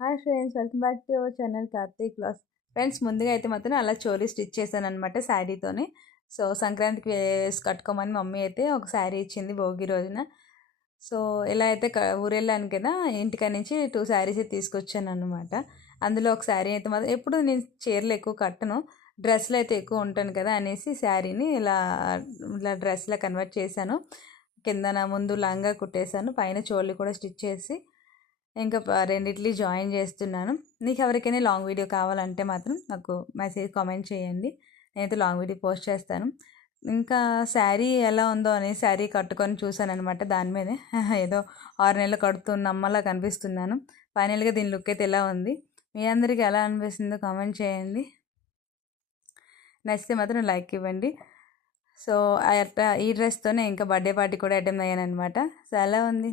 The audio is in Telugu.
Hi friends, welcome back to our channel Karthik vlogs. Friends, ముందుగా అయితే మాత్రం అలా చోలీ స్టిచ్ చేశాను అనమాట శారీతోని. సో సంక్రాంతికి వేసి కట్టుకోమని మమ్మీ అయితే ఒక శారీ ఇచ్చింది భోగి రోజున. సో ఇలా అయితే ఊరెళ్ళాను కదా, ఇంటికాడ నుంచి 2 శారీస్ తీసుకొచ్చాను అనమాట. అందులో ఒక శారీ అయితే మాత్రం ఎప్పుడు నేను చీరలు ఎక్కువ కట్టను, డ్రెస్సులు అయితే ఎక్కువ ఉంటాను కదా అనేసి శారీని ఇలా ఇలా డ్రెస్లా కన్వర్ట్ చేశాను. కిందన ముందు లంగా కుట్టేశాను, పైన చోలీ కూడా స్టిచ్ చేసి ఇంకా రెండిట్లీ జాయిన్ చేస్తున్నాను. నీకు ఎవరికైనా లాంగ్ వీడియో కావాలంటే మాత్రం నాకు మెసేజ్ కామెంట్ చేయండి, నేనైతే లాంగ్ వీడియో పోస్ట్ చేస్తాను. ఇంకా శారీ ఎలా ఉందో అని శారీ కట్టుకొని చూసాను అనమాట. దాని మీదే ఏదో 6 నెలలు కడుతున్న అమ్మలా కనిపిస్తున్నాను. ఫైనల్గా దీని లుక్ అయితే ఎలా ఉంది, మీ అందరికీ ఎలా అనిపిస్తుందో కామెంట్ చేయండి. నచ్చితే మాత్రం లైక్ ఇవ్వండి. సో ఈ డ్రెస్తోనే ఇంకా బర్త్డే పార్టీ కూడా అటెండ్ అయ్యాను అనమాట. సో ఎలా ఉంది